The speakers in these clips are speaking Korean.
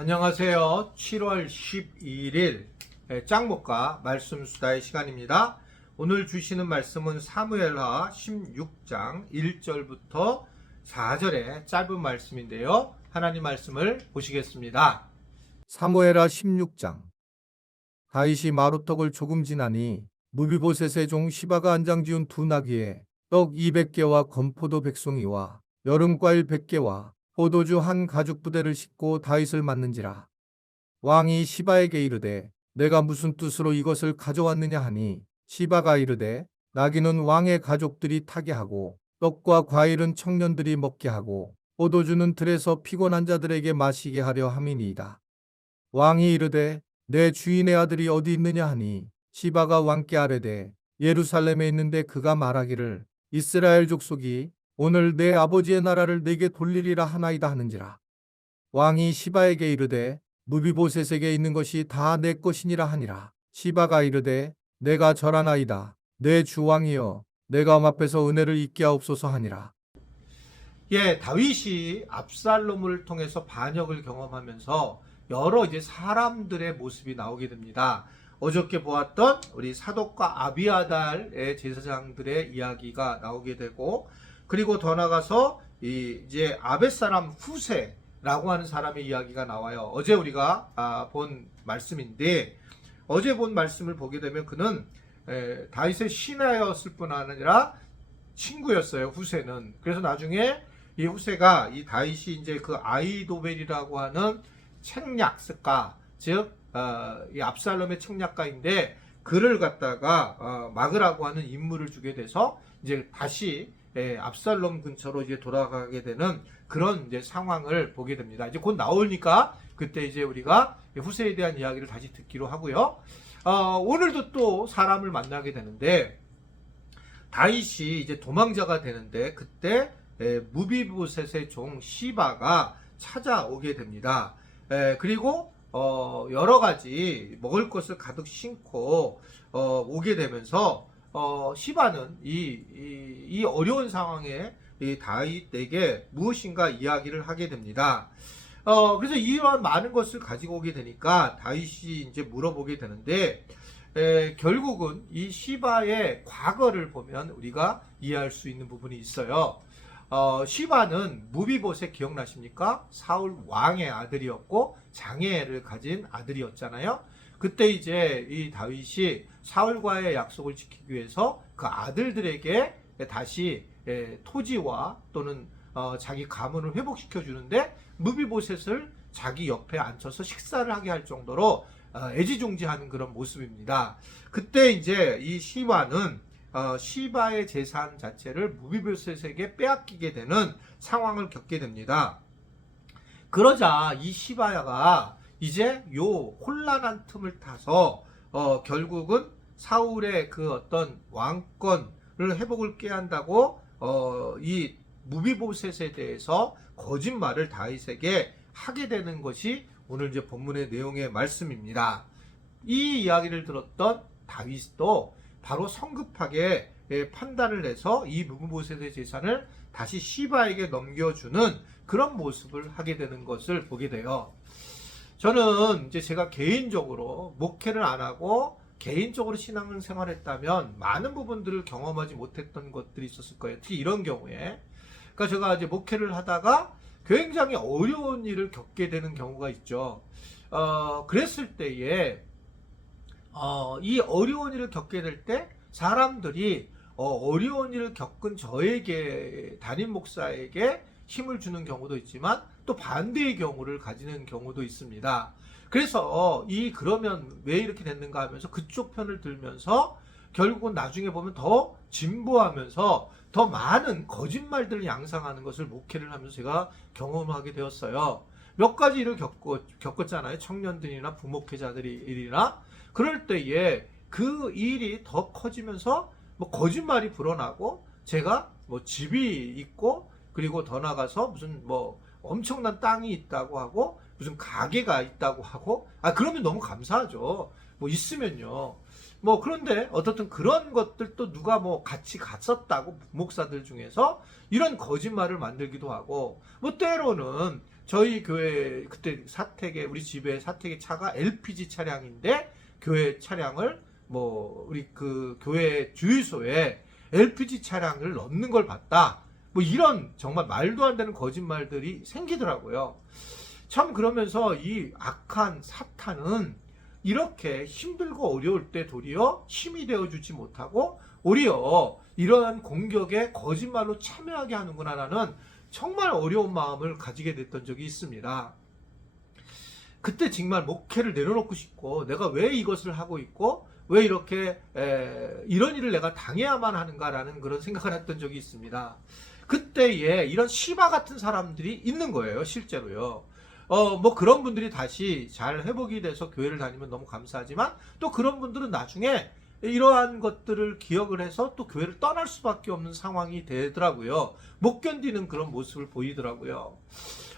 안녕하세요. 7월 12일 짱목과 말씀 수다의 시간입니다. 오늘 주시는 말씀은 사무엘하 16장 1절부터 4절의 짧은 말씀인데요. 하나님 말씀을 보시겠습니다. 사무엘하 16장. 다윗이 마루떡을 조금 지나니 무비보셋의 종 시바가 안장 지은 두 나귀에 떡 200개와 건포도 100송이와 여름과일 100개와 포도주 한 가죽 부대를 싣고 다윗을 맞는지라. 왕이 시바에게 이르되 내가 무슨 뜻으로 이것을 가져왔느냐 하니 시바가 이르되 나귀는 왕의 가족들이 타게 하고 떡과 과일은 청년들이 먹게 하고 포도주는 들에서 피곤한 자들에게 마시게 하려 함이니이다. 왕이 이르되 내 주인의 아들이 어디 있느냐 하니 시바가 왕께 아뢰되 예루살렘에 있는데 그가 말하기를 이스라엘 족속이 오늘 내 아버지의 나라를 내게 돌리리라 하나이다 하는지라. 왕이 시바에게 이르되 무비보셋에게 있는 것이 다 내 것이니라 하니라. 시바가 이르되 내가 절하나이다. 내 주 왕이여 내가 앞에서 은혜를 잊게 하옵소서 하니라. 다윗이 압살롬을 통해서 반역을 경험하면서 여러 사람들의 모습이 나오게 됩니다. 어저께 보았던 우리 사독과 아비아달의 제사장들의 이야기가 나오게 되고, 그리고 더 나가서 이제 아벳사람 후세라고 하는 사람의 이야기가 나와요. 어제 우리가 본 말씀인데, 어제 본 말씀을 보게 되면 그는 다윗의 신하였을 뿐 아니라 친구였어요. 후세는. 그래서 나중에 이 후세가 이 다윗이 이제 그 아히도벨이라고 하는 책략가, 즉 이 압살롬의 책략가인데 그를 갖다가 막으라고 하는 임무를 주게 돼서 이제 다시 압살롬 근처로 이제 돌아가게 되는 그런 이제 상황을 보게 됩니다. 이제 곧 나오니까 그때 이제 우리가 후세에 대한 이야기를 다시 듣기로 하고요. 오늘도 또 사람을 만나게 되는데, 다윗이 이제 도망자가 되는데 그때 무비보셋의 종 시바가 찾아오게 됩니다. 그리고 여러 가지 먹을 것을 가득 싣고 오게 되면서 시바는 이 어려운 상황에 이 다윗에게 무엇인가 이야기를 하게 됩니다. 그래서 이러한 많은 것을 가지고 오게 되니까 다윗이 이제 물어보게 되는데, 결국은 이 시바의 과거를 보면 우리가 이해할 수 있는 부분이 있어요. 시바는 무비보셋 기억나십니까? 사울 왕의 아들이었고 장애를 가진 아들이었잖아요. 그때 이제 이 다윗이 사울과의 약속을 지키기 위해서 그 아들들에게 다시 토지와 또는 자기 가문을 회복시켜 주는데, 무비보셋을 자기 옆에 앉혀서 식사를 하게 할 정도로 애지중지하는 그런 모습입니다. 그때 이제 이 시바는 시바의 재산 자체를 무비보셋에게 빼앗기게 되는 상황을 겪게 됩니다. 그러자 이 시바야가 이제 요 혼란한 틈을 타서 결국은 사울의 그 어떤 왕권을 회복을 깨한다고 이 무비보셋에 대해서 거짓말을 다윗에게 하게 되는 것이 오늘 이제 본문의 내용의 말씀입니다. 이 이야기를 들었던 다윗도 바로 성급하게 판단을 해서 이 무비보셋의 재산을 다시 시바에게 넘겨주는 그런 모습을 하게 되는 것을 보게 돼요. 저는 이제 제가 개인적으로 목회를 안 하고 개인적으로 신앙생활을 했다면 많은 부분들을 경험하지 못했던 것들이 있었을 거예요. 특히 이런 경우에. 그러니까 제가 이제 목회를 하다가 굉장히 어려운 일을 겪게 되는 경우가 있죠. 그랬을 때에 이 어려운 일을 겪게 될 때 사람들이 어려운 일을 겪은 저에게, 담임 목사에게 힘을 주는 경우도 있지만 또 반대의 경우를 가지는 경우도 있습니다. 그래서 그러면 왜 이렇게 됐는가 하면서 그쪽 편을 들면서 결국은 나중에 보면 더 진보하면서 더 많은 거짓말들을 양상하는 것을 목회를 하면서 제가 경험하게 되었어요. 몇 가지 일을 겪었잖아요. 청년들이나 부목회자들이나. 그럴 때에 그 일이 더 커지면서 뭐 거짓말이 불어나고, 제가 뭐 집이 있고, 그리고 더 나가서 무슨 뭐 엄청난 땅이 있다고 하고, 무슨 가게가 있다고 하고, 그러면 너무 감사하죠. 뭐 있으면요. 뭐 그런데 어떻든 그런 것들도 누가 뭐 같이 갔었다고 목사들 중에서 이런 거짓말을 만들기도 하고, 뭐 때로는 저희 교회 그때 사택에 우리 집에 사택의 차가 LPG 차량인데 교회 차량을 뭐 우리 그 교회 주유소에 LPG 차량을 넣는 걸 봤다. 뭐 이런 정말 말도 안 되는 거짓말들이 생기더라고요. 참 그러면서 이 악한 사탄은 이렇게 힘들고 어려울 때 도리어 힘이 되어주지 못하고 오히려 이러한 공격에 거짓말로 참여하게 하는구나라는 정말 어려운 마음을 가지게 됐던 적이 있습니다. 그때 정말 목회를 내려놓고 싶고 내가 왜 이것을 하고 있고 왜 이렇게 이런 일을 내가 당해야만 하는가라는 그런 생각을 했던 적이 있습니다. 그때에 이런 시바 같은 사람들이 있는 거예요, 실제로요. 뭐 그런 분들이 다시 잘 회복이 돼서 교회를 다니면 너무 감사하지만 또 그런 분들은 나중에 이러한 것들을 기억을 해서 또 교회를 떠날 수밖에 없는 상황이 되더라고요. 못 견디는 그런 모습을 보이더라고요.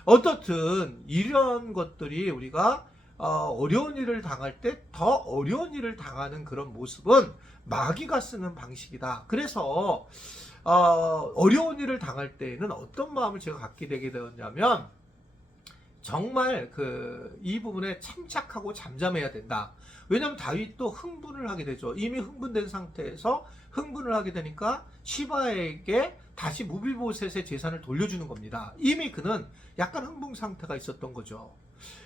어떻든 이런 것들이 우리가 어려운 일을 당할 때 더 어려운 일을 당하는 그런 모습은 마귀가 쓰는 방식이다. 그래서 어려운 일을 당할 때에는 어떤 마음을 제가 갖게 되게 되었냐면 정말 이 부분에 침착하고 잠잠해야 된다. 왜냐하면 다윗도 흥분을 하게 되죠. 이미 흥분된 상태에서 흥분을 하게 되니까 시바에게 다시 무비보셋의 재산을 돌려주는 겁니다. 이미 그는 약간 흥분 상태가 있었던 거죠.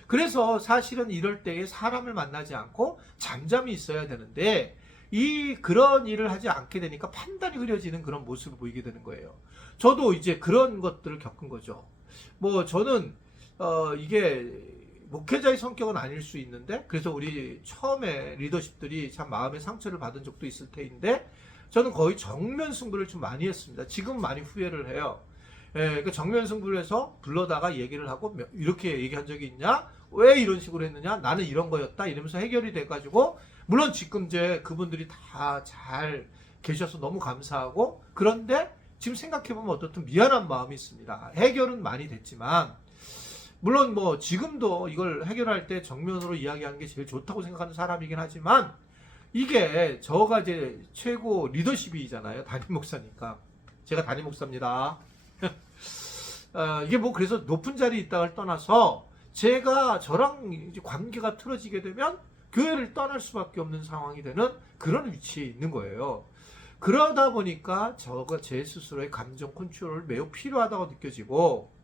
그래서 사실은 이럴 때에 사람을 만나지 않고 잠잠히 있어야 되는데 그런 일을 하지 않게 되니까 판단이 흐려지는 그런 모습을 보이게 되는 거예요. 저도 이제 그런 것들을 겪은 거죠. 뭐 저는 이게 목회자의 성격은 아닐 수 있는데 그래서 우리 처음에 리더십들이 참 마음의 상처를 받은 적도 있을 테인데 저는 거의 정면 승부를 좀 많이 했습니다. 지금 많이 후회를 해요. 그 정면 승부를 해서 불러다가 얘기를 하고 이렇게 얘기한 적이 있냐? 왜 이런 식으로 했느냐? 나는 이런 거였다 이러면서 해결이 돼가지고 물론 지금 이제 그분들이 다 잘 계셔서 너무 감사하고 그런데 지금 생각해보면 어떻든 미안한 마음이 있습니다. 해결은 많이 됐지만 물론 뭐 지금도 이걸 해결할 때 정면으로 이야기하는 게 제일 좋다고 생각하는 사람이긴 하지만 이게 저가 이제 최고 리더십이잖아요. 담임 목사니까. 제가 담임 목사입니다. 이게 뭐 그래서 높은 자리에 있다를 떠나서 제가 저랑 이제 관계가 틀어지게 되면 교회를 떠날 수밖에 없는 상황이 되는 그런 위치에 있는 거예요. 그러다 보니까 제 스스로의 감정 컨트롤을 매우 필요하다고 느껴지고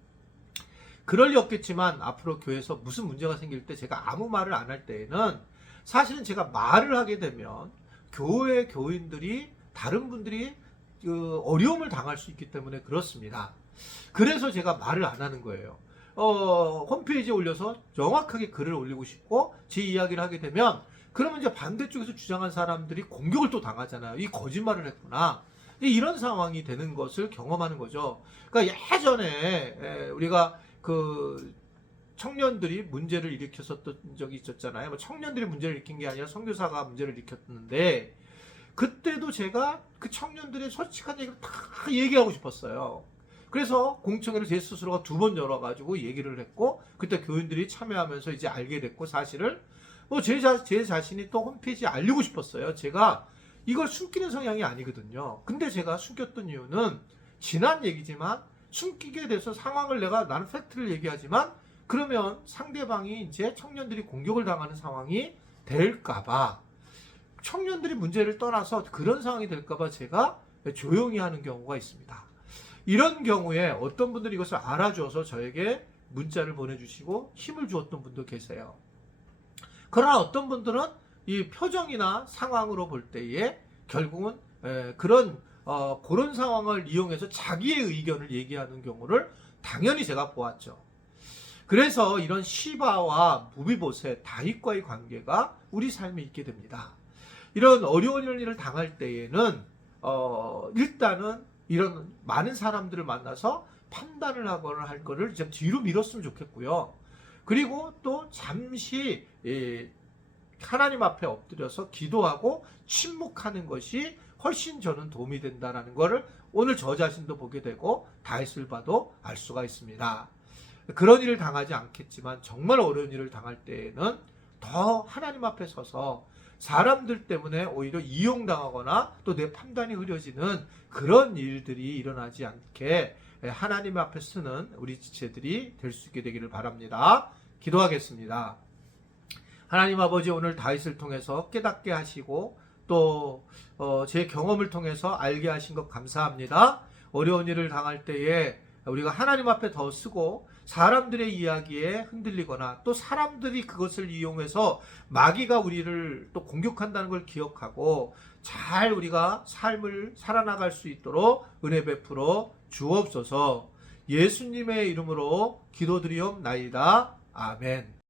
그럴 리 없겠지만 앞으로 교회에서 무슨 문제가 생길 때 제가 아무 말을 안 할 때에는 사실은 제가 말을 하게 되면 교회 교인들이 다른 분들이 어려움을 당할 수 있기 때문에 그렇습니다. 그래서 제가 말을 안 하는 거예요. 홈페이지에 올려서 정확하게 글을 올리고 싶고 제 이야기를 하게 되면 그러면 이제 반대쪽에서 주장한 사람들이 공격을 또 당하잖아요. 이 거짓말을 했구나. 이런 상황이 되는 것을 경험하는 거죠. 그러니까 예전에 우리가 청년들이 문제를 일으켰었던 적이 있었잖아요. 뭐 청년들이 문제를 일으킨 게 아니라 선교사가 문제를 일으켰는데 그때도 제가 그 청년들의 솔직한 얘기를 다 얘기하고 싶었어요. 그래서 공청회를 제 스스로가 2번 열어가지고 얘기를 했고 그때 교인들이 참여하면서 이제 알게 됐고 사실을 제 자신이 또 홈페이지에 알리고 싶었어요. 제가 이걸 숨기는 성향이 아니거든요. 근데 제가 숨겼던 이유는 지난 얘기지만 숨기게 돼서 상황을 나는 팩트를 얘기하지만 그러면 상대방이 이제 청년들이 공격을 당하는 상황이 될까봐 청년들이 문제를 떠나서 그런 상황이 될까봐 제가 조용히 하는 경우가 있습니다. 이런 경우에 어떤 분들이 이것을 알아줘서 저에게 문자를 보내주시고 힘을 주었던 분도 계세요. 그러나 어떤 분들은 이 표정이나 상황으로 볼 때에 결국은 그런 상황을 이용해서 자기의 의견을 얘기하는 경우를 당연히 제가 보았죠. 그래서 이런 시바와 무비보셋 다윗과의 관계가 우리 삶에 있게 됩니다. 이런 어려운 일을 당할 때에는 일단은 이런 많은 사람들을 만나서 판단을 하거나 할 거를 좀 뒤로 미뤘으면 좋겠고요. 그리고 또 잠시 하나님 앞에 엎드려서 기도하고 침묵하는 것이 훨씬 저는 도움이 된다는 것을 오늘 저 자신도 보게 되고 다윗을 봐도 알 수가 있습니다. 그런 일을 당하지 않겠지만 정말 어려운 일을 당할 때에는 더 하나님 앞에 서서 사람들 때문에 오히려 이용당하거나 또 내 판단이 흐려지는 그런 일들이 일어나지 않게 하나님 앞에 쓰는 우리 지체들이 될 수 있게 되기를 바랍니다. 기도하겠습니다. 하나님 아버지, 오늘 다윗을 통해서 깨닫게 하시고 또 제 경험을 통해서 알게 하신 것 감사합니다. 어려운 일을 당할 때에 우리가 하나님 앞에 더 쓰고 사람들의 이야기에 흔들리거나 또 사람들이 그것을 이용해서 마귀가 우리를 또 공격한다는 걸 기억하고 잘 우리가 삶을 살아나갈 수 있도록 은혜 베풀어 주옵소서. 예수님의 이름으로 기도드리옵나이다. 아멘.